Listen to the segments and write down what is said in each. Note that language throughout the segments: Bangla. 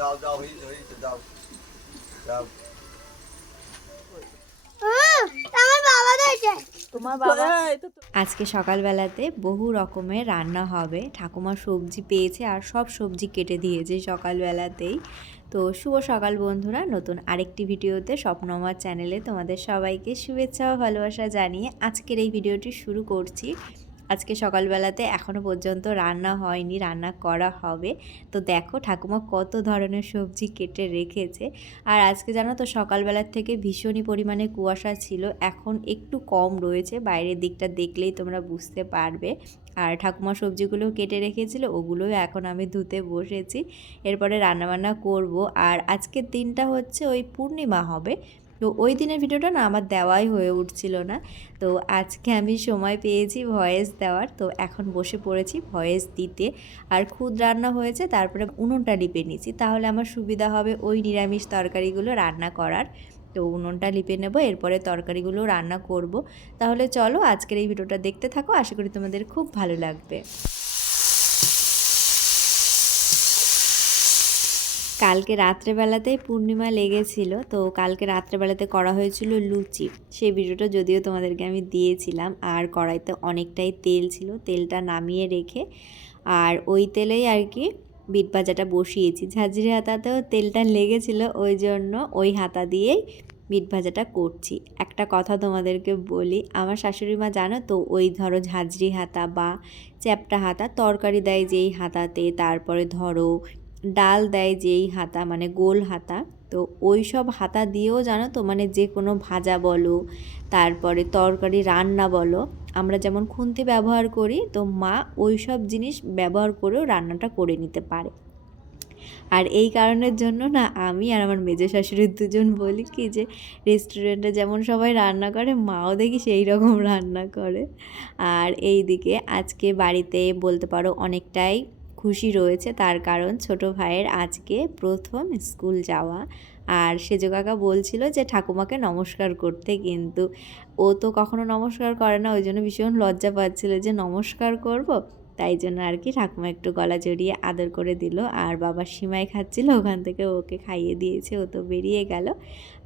দাও দাও হয়েছে আজকে সকালবেলাতে বহু রকমের রান্না হবে। ঠাকুমা সবজি পেয়েছে আর সব সবজি কেটে দিয়েছে সকালবেলাতেই। তো শুভ সকাল বন্ধুরা, নতুন আরেকটি ভিডিওতে স্বপ্ন আমার চ্যানেলে তোমাদের সবাইকে শুভেচ্ছা ও ভালোবাসা জানিয়ে আজকের এই ভিডিওটি শুরু করছি। আজকে সকালবেলাতে এখনও পর্যন্ত রান্না হয়নি, রান্না করা হবে। তো দেখো ঠাকুমা কত ধরনের সবজি কেটে রেখেছে। আর আজকে জানো তো সকালবেলার থেকে ভীষণই পরিমাণে কুয়াশা ছিল, এখন একটু কম রয়েছে, বাইরের দিকটা দেখলেই তোমরা বুঝতে পারবে। আর ঠাকুমা সবজিগুলো কেটে রেখেছিল ওগুলোও এখন আমি ধুতে বসেছি। এরপরে রান্নাবান্না করব। আর আজকের দিনটা হচ্ছে ওই পূর্ণিমা হবে তো ওই দিনের ভিডিওটা না আমার দেওয়াই হয়ে উঠছিল না। তো আজকে আমি সময় পেয়েছি ভয়েস দেওয়ার। তো এখন বসে পড়েছি ভয়েস দিতে। আর খুদ রান্না হয়েছে, তারপরে উনুনটা লিপে নিয়েছি। তাহলে আমার সুবিধা হবে ওই নিরামিষ তরকারিগুলো রান্না করার। তো উনুনটা লিপে নেব, এরপরে তরকারিগুলো রান্না করব। তাহলে চলো আজকের এই ভিডিওটা দেখতে থাকো। আশা করি তোমাদের খুব ভালো লাগবে। কালকে রাত্রেবেলাতেই পূর্ণিমা লেগেছিল, তো কালকে রাত্রেবেলাতে করা হয়েছিল লুচি। সেই ভিডিওটা যদিও তোমাদেরকে আমি দিয়েছিলাম, আর কড়াইতে অনেকটাই তেল ছিল, তেলটা নামিয়ে রেখে, আর ওই তেলেই আর কি বিট ভাজাটা বসিয়েছি। ঝাঁঝরি হাতাতেও তেলটা লেগেছিল, ওই জন্য ওই হাতা দিয়েই বিট ভাজাটা করছি। একটা কথা তোমাদেরকে বলি, আমার শাশুড়ি মা জানো তো, ওই ধরো ঝাঁঝরি হাতা বা চ্যাপটা হাতা, তরকারি দেয় যেই হাতাতে, তারপরে ধরো ডাল দেয় যেই হাতা মানে গোল হাতা, তো ওই সব হাতা দিয়েও জানো তো মানে যে কোনো ভাজা বলো, তারপরে তরকারি রান্না বলো, আমরা যেমন খুন্তি ব্যবহার করি, তো মা ওই সব জিনিস ব্যবহার করেও রান্নাটা করে নিতে পারে। আর এই কারণের জন্য না, আমি আর আমার মেজো শাশুড়ির দুজন বলি কি যে রেস্টুরেন্টে যেমন সবাই রান্না করে, মাও দেখি সেই রকম রান্না করে। আর এই দিকে আজকে বাড়িতে বলতে পারো অনেকটাই খুশি রয়েছে। তার কারণ ছোট ভাইয়ের আজকে প্রথম স্কুল যাওয়া। আর সেজো কাকা বলছিল যে, ঠাকুমাকে নমস্কার করতে কিন্তু। ও তো কখনো নমস্কার করে না। ওই জন্য ভীষণ লজ্জা পাচ্ছিল যে, নমস্কার করব? তাই জন্য আর কি ঠাকুমা একটু গলা জড়িয়ে আদর করে দিল। আর বাবা সিমাই খাচ্ছিল। ওখান থেকে ওকে খাইয়ে দিয়েছে। ও তো বেরিয়ে গেল।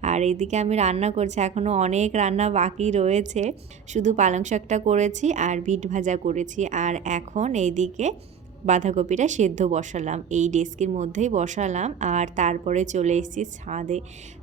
আর এইদিকে আমি রান্না করছি। এখনও অনেক রান্না বাকি রয়েছে। শুধু পালং শাকটা করেছি আর বিট ভাজা করেছি। আর এখন এইদিকে বাঁধাকপিটা সেদ্ধ বসালাম, এই ডেস্কের মধ্যেই বসালাম। আর তারপরে চলে এসেছি ছাদে।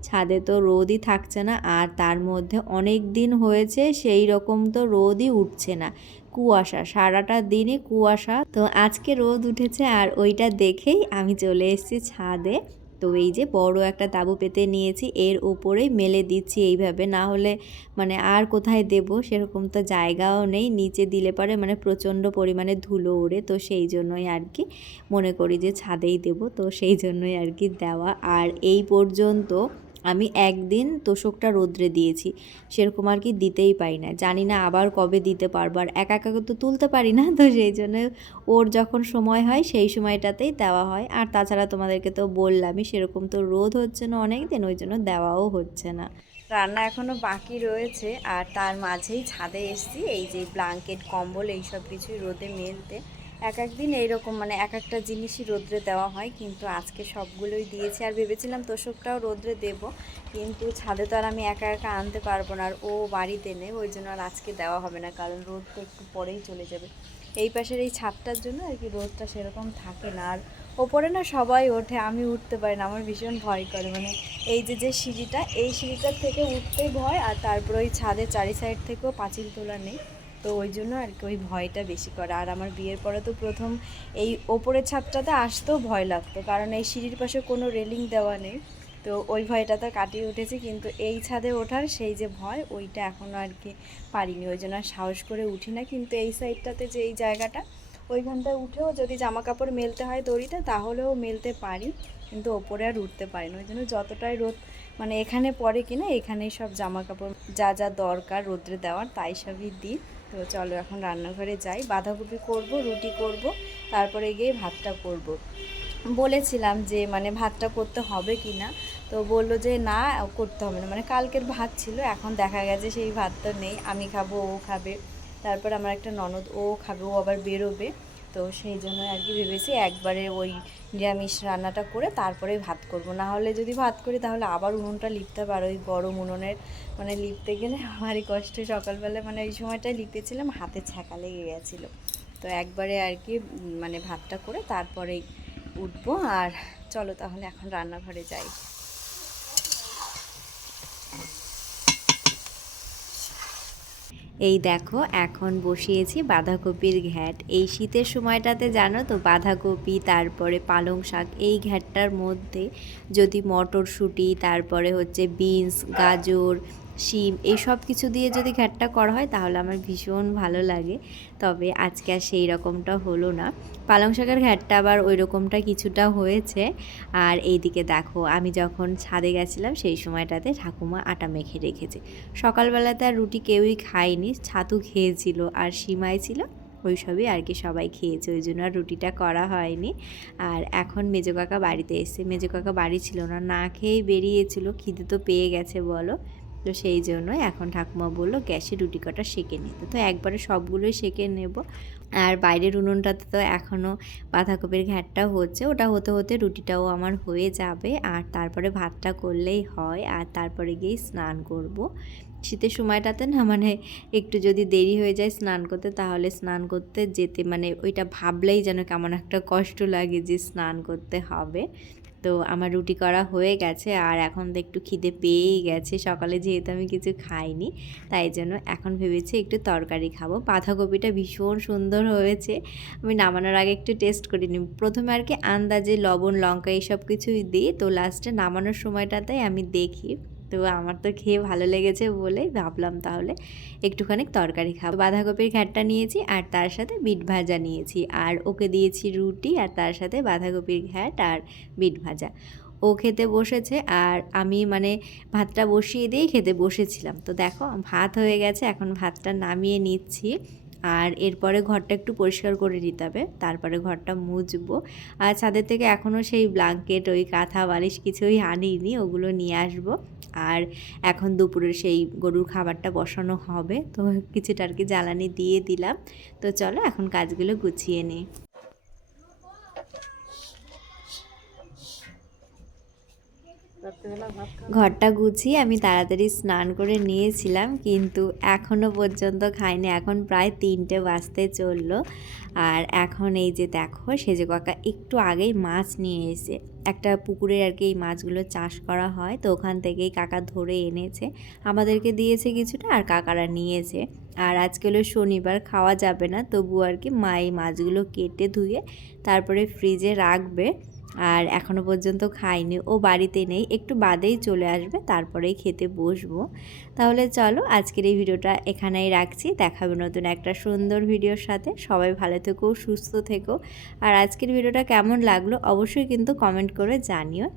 ছাদে তো রোদই থাকছে না, আর তার মধ্যে অনেক দিন হয়েছে সেই রকম তো রোদই উঠছে না। কুয়াশা, সারাটা দিনে কুয়াশা। তো আজকে রোদ উঠেছে, আর ওইটা দেখেই আমি চলে এসেছি ছাদে। তো এই যে বড় একটা দাবু পেতে নিয়েছি, এর ওপরেই মেলে দিচ্ছি এইভাবে। না হলে মানে আর কোথায় দেব? সেরকম তো জায়গাও নেই। নিচে দিলে পারে মানে প্রচণ্ড পরিমাণে ধুলো ওড়ে। তো সেই জন্যই আর কি মনে করি যে ছাদেই দেব। তো সেই জন্যই আর কি দেওয়া। আর এই পর্যন্ত আমি একদিন তোষকটা রোদ্রে দিয়েছি, সেরকম আর কি দিতেই পারি না। জানি না আবার কবে দিতে পারব, আর একা একা তো তুলতে পারি না, তো সেই জন্য ওর যখন সময় হয় সেই সময়টাতেই দেওয়া হয়। আর তাছাড়া তোমাদেরকে তো বললামই, সেরকম তো রোদ হচ্ছে না অনেক দিন ওই জন্য দেওয়াও হচ্ছে না। রান্না এখনও বাকি রয়েছে, আর তার মাঝেই ছাদে এসছি, এই যে ব্লাঙ্কেট, কম্বল, এইসব কিছুই রোদে মেলতে। এক একদিন এইরকম মানে এক একটা জিনিসই রোদ্রে দেওয়া হয়, কিন্তু আজকে সবগুলোই দিয়েছি। আর ভেবেছিলাম তোষকটাও রোদ্রে দেব, কিন্তু ছাদে তো আর আমি একা একা আনতে পারব না, আর ও বাড়িতে নেই, ওই জন্য আর আজকে দেওয়া হবে না, কারণ রোদ তো একটু পরেই চলে যাবে। এই পাশের এই ছাদটার জন্য আর কি রোদটা সেরকম থাকে না, আর ওপরে না সবাই ওঠে, আমি উঠতে পারি না, আমার ভীষণ ভয় করে মানে এই যে যে সিঁড়িটা, এই সিঁড়িটার থেকে উঠতেই ভয়, আর তারপর ওই ছাদের চারি সাইড থেকেও পাঁচিল তোলা নেই। তো ওই জন্য আর কি ওই ভয়টা বেশি করে। আর আমার বিয়ের পরে তো প্রথম এই ওপরের ছাদটাতে আসতেও ভয় লাগতো, কারণ এই সিঁড়ির পাশে কোনো রেলিং দেওয়া নেই। তো ওই ভয়টা তো কাটিয়ে উঠেছি, কিন্তু এই ছাদে ওঠার সেই যে ভয়, ওইটা এখনও আর কি পারিনি। ওই জন্য সাহস করে উঠি না, কিন্তু এই সাইডটাতে যে এই জায়গাটা, ওইখানটায় উঠেও যদি জামা কাপড় মেলতে হয় দড়িতে তাহলেও মেলতে পারি, কিন্তু ওপরে আর উঠতে পারি না। ওই জন্য যতটাই রোদ মানে এখানে পরে কিনা, এখানেই সব জামা কাপড় যা যা দরকার রোদ্রে দেওয়ার, তাই সবই দিই। তো চলো এখন রান্নাঘরে যাই। বাঁধাকপি করব, রুটি করব, তারপরে গিয়ে ভাতটা করব। বলেছিলাম যে মানে ভাতটা করতে হবে কি না? তো বলল যে, না, করতে হবে না। মানে কালকের ভাত ছিল, এখন দেখা গেছে সেই ভাতটা নেই, আমি খাব, ও খাবে। তারপর আমার একটা ননদ, ও খাবে, ও আবার বেরোবে। তো সেই জন্য আর কি ভেবেছি একবারে ওই নিরামিষ রান্নাটা করে তারপরে ভাত করব। না হলে যদি ভাত করি তাহলে আবার উনুনটা লিপতে পারো, ওই গরম উনুনের। মানে লিপতে গেলে আমারই কষ্ট। সকালবেলা মানে ওই সময়টায় লিপেছিলাম, হাতে ছ্যাঁকা লেগে গেছিল। তো একবারে আর কি মানে ভাতটা করে তারপরেই উঠবো। আর চলো তাহলে এখন রান্নাঘরে যাই। এই দেখো, এখন বসিয়েছি বাঁধাকপির ঘ্যাট। এই শীতের সময়টাতে জানো তো, বাঁধাকপি, তারপরে পালং শাক, এই ঘ্যাটটার মধ্যে যদি মটরশুঁটি, তারপরে হচ্ছে বিনস, গাজর শিম, এই সব কিছু দিয়ে যদি ঘ্যাটটা করা হয়, তাহলে আমার ভীষণ ভালো লাগে। তবে আজকে আর সেই রকমটা হলো না। পালং শাকের ঘ্যাটটা আবার ওই রকমটা কিছুটা হয়েছে। আর এইদিকে দেখো, আমি যখন ছাদে গেছিলাম, সেই সময়টাতে ঠাকুমা আটা মেখে রেখেছে। সকালবেলাতে আর রুটি কেউই খায়নি, ছাতু খেয়েছিল আর সিমাই ছিল, ওই সবই আর কি সবাই খেয়েছে, ওই জন্য আর রুটিটা করা হয়নি। আর এখন মেজো কাকা বাড়িতে এসে মেজো কাকা বাড়ি ছিল না না খেয়েই বেরিয়েছিল, খিদে তো পেয়ে গেছে, বলো। তো সেই জন্য এখন ঠাকুমা বলল গ্যাসে রুটি কটা সেঁকে নিতে তো একবারে সবগুলোই সেঁকে নেব। আর বাইরের উনুনটাতে তো এখনও বাঁধাকপির ঘ্যাটটা হচ্ছে। ওটা হতে হতে রুটিটাও আমার হয়ে যাবে। আর তারপরে ভাতটা করলেই হয়। আর তারপরে গিয়েই স্নান করব। শীতের সময়টাতে না মানে একটু যদি দেরি হয়ে যায় স্নান করতে, তাহলে স্নান করতে যেতে মানে ওইটা ভাবলেই যেন কেমন একটা কষ্ট লাগে যে স্নান করতে হবে। তো আমার রুটি করা হয়ে গেছে আর এখন তো একটু খিদে পেয়েই গেছে। সকালে যেহেতু আমি কিছু খাইনি, তাই জন্য এখন ভেবেছি একটু তরকারি খাব। বাঁধাকপিটা ভীষণ সুন্দর হয়েছে। আমি নামানোর আগে একটু টেস্ট করে নিই প্রথমে আর কি আন্দাজে লবণ, লঙ্কা এইসব কিছুই দিই। তো লাস্টে নামানোর সময়টাতেই আমি দেখি তো আমার তো খেয়ে ভালো লেগেছে বলেই ভাবলাম তাহলে একটুখানি তরকারি খাব। বাঁধাকপির ঘ্যাটটা নিয়েছি আর তার সাথে বিট ভাজা নিয়েছি। আর ওকে দিয়েছি রুটি আর তার সাথে বাঁধাকপির ঘ্যাট আর বিট ভাজা। ও খেতে বসেছে আর আমি মানে ভাতটা বসিয়ে দিয়েই খেতে বসেছিলাম। তো দেখো ভাত হয়ে গেছে, এখন ভাতটা নামিয়ে নিচ্ছি। আর এরপরে ঘরটা একটু পরিষ্কার করে নিতে হবে। তারপরে ঘরটা মুছবো। আর ছাদের থেকে এখনও সেই ব্ল্যাঙ্কেট ওই কাঁথা, বালিশ কিছুই আনিনি, ওগুলো নিয়ে আসব। আর এখন দুপুরের সেই গরুর খাবারটা বসানো হবে। তো কিছুটা আর কি জ্বালানি দিয়ে দিলাম। তো চলো এখন কাজগুলো গুছিয়ে নিই। ঘরটা গুছিয়ে আমি তাড়াতাড়ি স্নান করে নিয়েছিলাম, কিন্তু এখনও পর্যন্ত খাইনি। এখন প্রায় তিনটে বাজতে চলল। আর এখন এই যে দেখো, সেজে কাকা একটু আগেই মাছ নিয়ে এসে, একটা পুকুরে আর কি এই মাছগুলো চাষ করা হয়, তো ওখান থেকেই কাকা ধরে এনেছে। আমাদেরকে দিয়েছে কিছুটা আর কাকারা নিয়েছে। আর আজকে হলো শনিবার, খাওয়া যাবে না, তবু আর কি মা এই মাছগুলো কেটে ধুয়ে তারপরে ফ্রিজে রাখবে। আর এখনও পর্যন্ত খাইনি। ও বাড়িতে নেই, একটু বাদেই চলে আসবে, তারপরেই খেতে বসবো। তাহলে চলো, আজকের এই ভিডিওটা এখানেই রাখছি। দেখাবে নতুন একটা সুন্দর ভিডিওর সাথে। সবাই ভালো থেকো, সুস্থ থেকো। আর আজকের ভিডিওটা কেমন লাগল, অবশ্যই কিন্তু কমেন্ট করে জানিও।